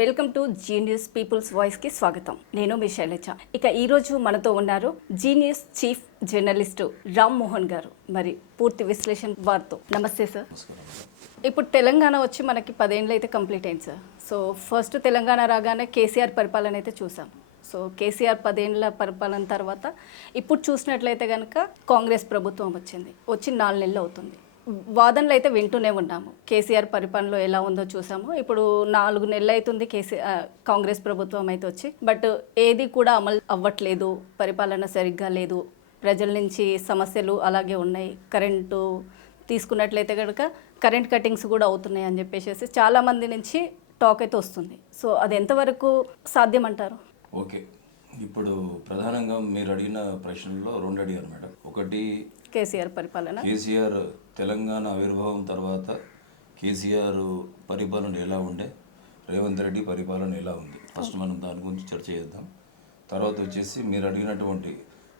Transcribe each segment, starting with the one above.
Welcome to Zee news peoples వాయిస్కి స్వాగతం. నేను మీ శైలజ. ఇక ఈ రోజు మనతో ఉన్నారు Zee news chief journalist Ram Mohan గారు. మరి పూర్తి విశ్లేషణ వారితో. నమస్తే సార్ ఇప్పుడు తెలంగాణ వచ్చి మనకి పదేళ్ళు అయితే కంప్లీట్ అయింది సార్ సో ఫస్ట్ తెలంగాణ రాగానే కేసీఆర్ పరిపాలన అయితే చూసాం. సో కేసీఆర్ పదేళ్ళ పరిపాలన తర్వాత ఇప్పుడు చూసినట్లయితే కనుక కాంగ్రెస్ ప్రభుత్వం వచ్చింది. వచ్చి నాలుగు నెలలు అవుతుంది. వాదనలు అయితే వింటూనే ఉన్నాము. కేసీఆర్ పరిపాలనలో ఎలా ఉందో చూసాము. ఇప్పుడు నాలుగు నెలలు అవుతుంది కేసీఆర్ కాంగ్రెస్ ప్రభుత్వం అయితే వచ్చి. బట్ ఏది కూడా అమలు అవ్వట్లేదు. పరిపాలన సరిగ్గా లేదు. ప్రజల నుంచి సమస్యలు అలాగే ఉన్నాయి. కరెంటు తీసుకున్నట్లయితే కనుక కరెంట్ కటింగ్స్ కూడా అవుతున్నాయి అని చెప్పేసి చాలామంది నుంచి టాక్ అయితే వస్తుంది. సో అది ఎంతవరకు సాధ్యం అంటారు ఓకే. ఇప్పుడు ప్రధానంగా మీరు అడిగిన ప్రశ్నల్లో రెండు అడిగారు మేడం. ఒకటి కేసీఆర్ పరిపాలన? కేసీఆర్ తెలంగాణ ఆవిర్భావం తర్వాత కేసీఆర్ పరిపాలన ఎలా ఉండే రేవంత్ రెడ్డి పరిపాలన ఎలా ఉంది? ఫస్ట్ మనం దాని గురించి చర్చ చేద్దాం. తర్వాత వచ్చేసి మీరు అడిగినటువంటి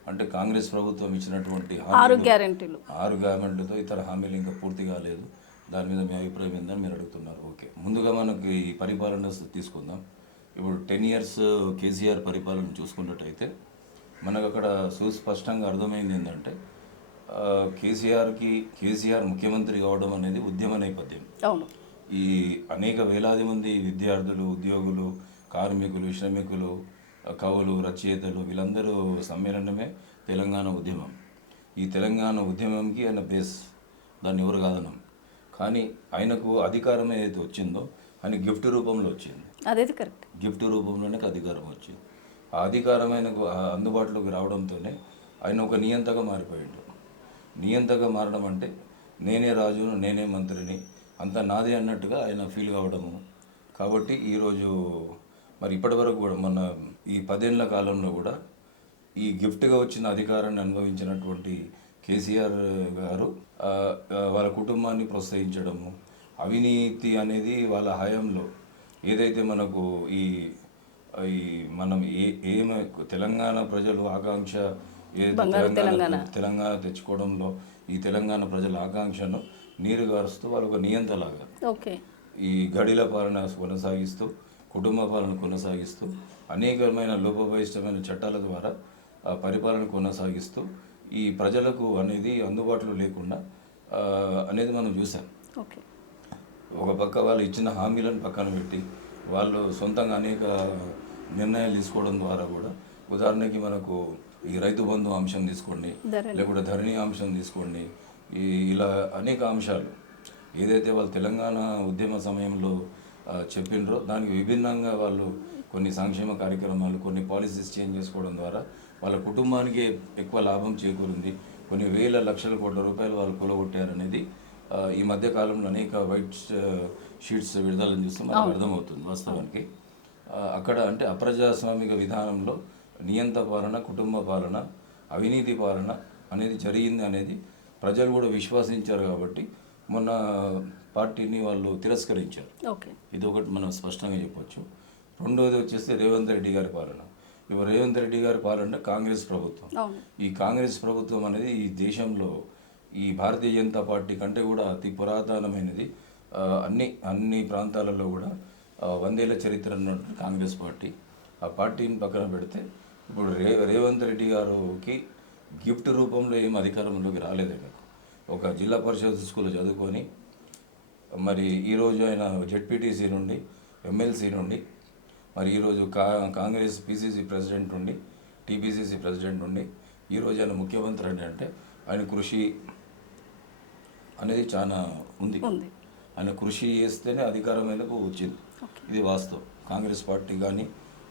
అంటే కాంగ్రెస్ ప్రభుత్వం ఇచ్చినటువంటి ఆరు గ్యారెంటీలు. ఆరు గ్యారెంటీలతో ఇతర హామీలు ఇంకా పూర్తి కాలేదు. దాని మీద మీ అభిప్రాయం ఏందని మీరు అడుగుతున్నారు. ఓకే. ముందుగా మనకి ఈ పరిపాలన తీసుకుందాం. ఇప్పుడు టెన్ ఇయర్స్ కేసీఆర్ పరిపాలన చూసుకున్నట్టయితే మనకు అక్కడ సుస్పష్టంగా అర్థమైంది ఏంటంటే కేసీఆర్కి కేసీఆర్ ముఖ్యమంత్రి కావడం అనేది ఉద్యమ నేపథ్యం. అవును. ఈ అనేక వేలాది మంది విద్యార్థులు ఉద్యోగులు కార్మికులు శ్రమికులు కవులు రచయితలు వీళ్ళందరూ సమ్మేళనమే తెలంగాణ ఉద్యమం. ఈ తెలంగాణ ఉద్యమంకి ఆయన బేస్. దాన్ని ఎవరు కాదనం. కానీ ఆయనకు అధికారం ఏదైతే వచ్చిందో ఆయన గిఫ్ట్ రూపంలో వచ్చింది. అదైతే కరెక్ట్. గిఫ్ట్ రూపంలోనే అధికారం వచ్చింది. ఆ అధికారం ఆయనకు అందుబాటులోకి రావడంతోనే ఆయన ఒక నియంతగా మారిపోయాడు. నియంతగా మారడం అంటే నేనే రాజును నేనే మంత్రిని అంతా నాదే అన్నట్టుగా ఆయన ఫీల్ కావడము. కాబట్టి ఈరోజు మరి ఇప్పటివరకు కూడా మన ఈ పదేళ్ళ కాలంలో కూడా ఈ గిఫ్ట్గా వచ్చిన అధికారాన్ని అనుభవించినటువంటి కేసీఆర్ గారు వాళ్ళ కుటుంబాన్ని ప్రోత్సహించడము అవినీతి అనేది వాళ్ళ హయాంలో ఏదైతే మనకు ఈ ఈ మనం ఏ ఏమ తెలంగాణ ప్రజలు ఆకాంక్ష తెలంగాణ తెలంగాణ. తెచ్చుకోవడంలో ఈ తెలంగాణ ప్రజల ఆకాంక్షను నీరు గారుస్తూ వాళ్ళు ఒక నియంతలాగా ఓకే. ఈ గడిల పాలన కొనసాగిస్తూ కుటుంబ పాలన కొనసాగిస్తూ అనేకమైన లోపభయిష్టమైన చట్టాల ద్వారా ఆ పరిపాలన కొనసాగిస్తూ ఈ ప్రజలకు అనేది అందుబాటులో లేకుండా అనేది మనం చూసాం ఓకే. ఒక పక్క వాళ్ళు ఇచ్చిన హామీలను పక్కన పెట్టి వాళ్ళు సొంతంగా అనేక నిర్ణయాలు తీసుకోవడం ద్వారా కూడా ఉదాహరణకి మనకు ఈ రైతు బంధు అంశం తీసుకోండి. లేకుంటే ధరణి అంశం తీసుకోండి. ఈ ఇలా అనేక అంశాలు. ఏదైతే వాళ్ళు తెలంగాణ ఉద్యమ సమయంలో చెప్పిండ్రో దానికి విభిన్నంగా వాళ్ళు కొన్ని సంక్షేమ కార్యక్రమాలు కొన్ని పాలసీస్ చేంజ్ చేసుకోవడం ద్వారా వాళ్ళ కుటుంబానికి ఎక్కువ లాభం చేకూరింది. కొన్ని వేల లక్షల కోట్ల రూపాయలు వాళ్ళు కొలగొట్టారనేది ఈ మధ్య కాలంలో అనేక వైట్ షీట్స్ విడుదలను చూస్తే మనకు అర్థమవుతుంది వాస్తవానికి. అక్కడ అంటే అప్రజాస్వామిక విధానంలో నియంత పాలన కుటుంబ పాలన అవినీతి పాలన అనేది జరిగింది అనేది ప్రజలు కూడా విశ్వసించారు కాబట్టి మొన్న పార్టీని వాళ్ళు తిరస్కరించారు. ఇది ఒకటి మనం స్పష్టంగా చెప్పొచ్చు. రెండోది వచ్చేసి రేవంత్ రెడ్డి గారి పాలన. ఇప్పుడు రేవంత్ రెడ్డి గారి పాలన కాంగ్రెస్ ప్రభుత్వం. ఈ కాంగ్రెస్ ప్రభుత్వం అనేది ఈ దేశంలో ఈ భారతీయ జనతా పార్టీ కంటే కూడా అతి పురాతనమైనది. అన్ని అన్ని ప్రాంతాలలో కూడా వందేళ్ళ చరిత్ర ఉన్నటువంటి కాంగ్రెస్ పార్టీ. ఆ పార్టీని పక్కన పెడితే ఇప్పుడు రే రేవంత్ రెడ్డి గారికి గిఫ్ట్ రూపంలో ఏం అధికారంలోకి రాలేదండి ఒక జిల్లా పరిషత్ స్కూల్లో చదువుకొని మరి ఈరోజు ఆయన జెడ్పీటీసీ నుండి ఎమ్మెల్సీ నుండి మరి ఈరోజు కా కాంగ్రెస్ పీసీసీ ప్రెసిడెంట్ నుండి టీపీసీసీ ప్రెసిడెంట్ నుండి ఈరోజు ఆయన ముఖ్యమంత్రి అంటే ఆయన కృషి అనేది చాలా ఉంది. ఆయన కృషి చేస్తేనే అధికారం ఆయనకు వచ్చింది? ఇది వాస్తవం. కాంగ్రెస్ పార్టీ కానీ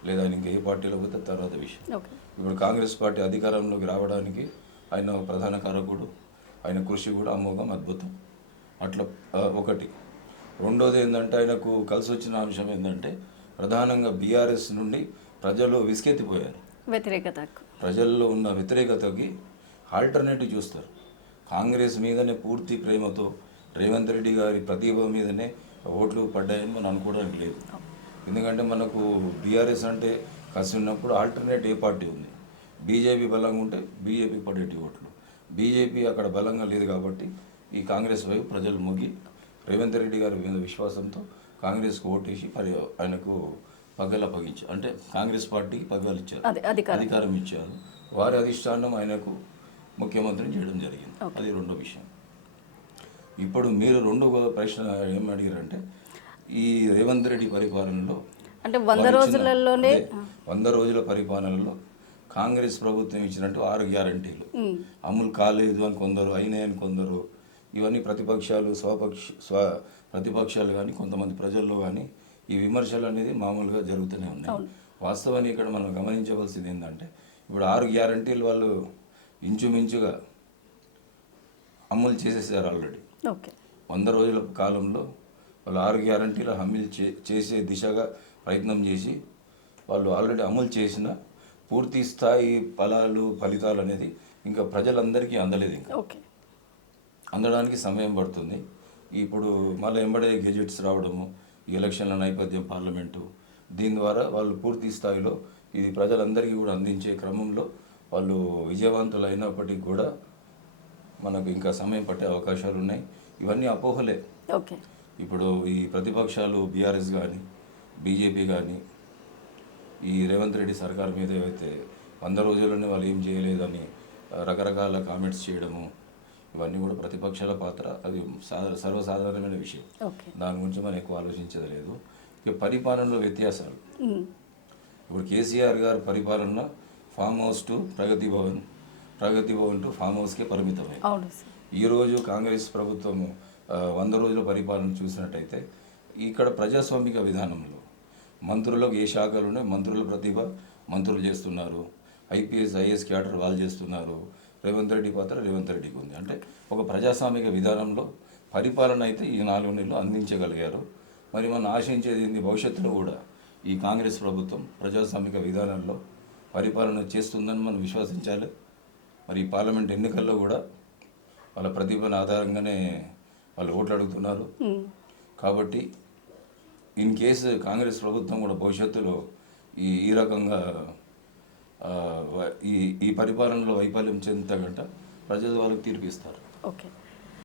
లేదా ఇంకా ఏ పార్టీలో పోతే తర్వాత విషయం. ఇప్పుడు కాంగ్రెస్ పార్టీ అధికారంలోకి రావడానికి ఆయన ప్రధాన కారకుడు ఆయన కృషి కూడా అమోఘం అద్భుతం. అట్లా ఒకటి. రెండోది ఏంటంటే ఆయనకు కలిసి వచ్చిన అంశం ఏంటంటే ప్రధానంగా బీఆర్ఎస్ నుండి ప్రజలు విసుకెత్తిపోయారు. వ్యతిరేకతకు ప్రజల్లో ఉన్న వ్యతిరేకతకి ఆల్టర్నేటివ్ చూస్తారు. కాంగ్రెస్ మీదనే పూర్తి ప్రేమతో రేవంత్ రెడ్డి గారి ప్రతిభ మీదనే ఓట్లు పడ్డాయని మనం అనుకోవడానికి లేదు. ఎందుకంటే మనకు బీఆర్ఎస్ అంటే కలిసి ఉన్నప్పుడు ఆల్టర్నేట్ ఏ పార్టీ ఉంది? బీజేపీ బలంగా ఉంటే బీజేపీ పడేటి ఓట్లు. బీజేపీ అక్కడ బలంగా లేదు కాబట్టి ఈ కాంగ్రెస్ వైపు ప్రజలు మొగ్గి రేవంత్ రెడ్డి గారి మీద విశ్వాసంతో కాంగ్రెస్కి ఓటేసి మరి ఆయనకు పగ్గాలు అప్పగించారు అంటే కాంగ్రెస్ పార్టీకి పగ్గాలు ఇచ్చారు. అధికారం. అధికారం ఇచ్చారు. వారి అధిష్టానం ఆయనకు ముఖ్యమంత్రిని చేయడం జరిగింది. అది రెండో విషయం. ఇప్పుడు మీరు రెండో ప్రశ్న ఏం అడిగారంటే ఈ రేవంత్ రెడ్డి పరిపాలనలో అంటే వంద రోజులలోనే వంద రోజుల పరిపాలనలో కాంగ్రెస్ ప్రభుత్వం ఇచ్చినట్టు ఆరు గ్యారంటీలు. అమలు కాలేదు అని కొందరు అయినాయని కొందరు ఇవన్నీ ప్రతిపక్షాలు స్వపక్ష స్వ ప్రతిపక్షాలు కానీ కొంతమంది ప్రజల్లో కానీ ఈ విమర్శలు అనేది మామూలుగా జరుగుతూనే ఉన్నాయి. వాస్తవాన్ని ఇక్కడ మనం గమనించవలసింది ఏంటంటే ఇప్పుడు ఆరు గ్యారంటీలు వాళ్ళు ఇంచుమించుగా అమలు చేసేసారు ఆల్రెడీ. ఓకే. వంద రోజుల కాలంలో వాళ్ళు ఆరు గ్యారంటీలు అమలు చే చేసే దిశగా ప్రయత్నం చేసి వాళ్ళు ఆల్రెడీ అమలు చేసిన పూర్తి స్థాయి ఫలాలు ఫలితాలు అనేది ఇంకా ప్రజలందరికీ అందలేదు ఇంకా. ఓకే. అందడానికి సమయం పడుతుంది. ఇప్పుడు మళ్ళీ ఎంబడే గెజెట్స్ రావడము ఈ ఎలక్షన్ల నేపథ్యం పార్లమెంటు దీని ద్వారా వాళ్ళు పూర్తి స్థాయిలో ఇది ప్రజలందరికీ కూడా అందించే క్రమంలో వాళ్ళు విజయవంతులు అయినప్పటికీ కూడా మనకు ఇంకా సమయం పట్టే అవకాశాలు ఉన్నాయి. ఇవన్నీ అపోహలే. ఓకే. ఇప్పుడు ఈ ప్రతిపక్షాలు బీఆర్ఎస్ కానీ బీజేపీ కానీ ఈ రేవంత్ రెడ్డి సర్కార్ మీద ఏవైతే వంద రోజుల్లోనే వాళ్ళు ఏం చేయలేదని రకరకాల కామెంట్స్ చేయడము ఇవన్నీ కూడా ప్రతిపక్షాల పాత్ర. అది సర్వసాధారణమైన విషయం. దాని గురించి మనం ఎక్కువ ఆలోచించేది లేదు. ఇక పరిపాలనలో వ్యత్యాసాలు. ఇప్పుడు కేసీఆర్ గారి పరిపాలన farm house to Pragati Bhavan Pragati Bhavan to farm హౌస్కే పరిమితమైంది ఈరోజు కాంగ్రెస్ ప్రభుత్వము వంద రోజుల పరిపాలన చూసినట్టయితే ఇక్కడ ప్రజాస్వామిక విధానంలో మంత్రులకు ఏ శాఖలు ఉన్నాయి? మంత్రుల ప్రతిభ మంత్రులు చేస్తున్నారు. ఐపీఎస్ ఐఏఎస్ క్యాడర్ వాళ్ళు చేస్తున్నారు. రేవంత్ రెడ్డి పాత్ర రేవంత్ రెడ్డికి ఉంది. అంటే ఒక ప్రజాస్వామిక విధానంలో పరిపాలన అయితే ఈ నాలుగు నెలలు అందించగలిగారు. మరి మనం ఆశించేది ఏంది? భవిష్యత్తులో కూడా ఈ కాంగ్రెస్ ప్రభుత్వం ప్రజాస్వామిక విధానంలో పరిపాలన చేస్తుందని మనం విశ్వసించాలి. మరి ఈ పార్లమెంట్ ఎన్నికల్లో కూడా వాళ్ళ ప్రతిభను ఆధారంగానే వాళ్ళు ఓట్లు అడుగుతున్నారు. కాబట్టి ఇన్ కేసు కాంగ్రెస్ ప్రభుత్వం కూడా భవిష్యత్తులో ఈ ఈ రకంగా ఈ ఈ పరిపాలనలో వైఫల్యం చెందుతాగంట ప్రజలు వాళ్ళకి తీర్పిస్తారు ఓకే.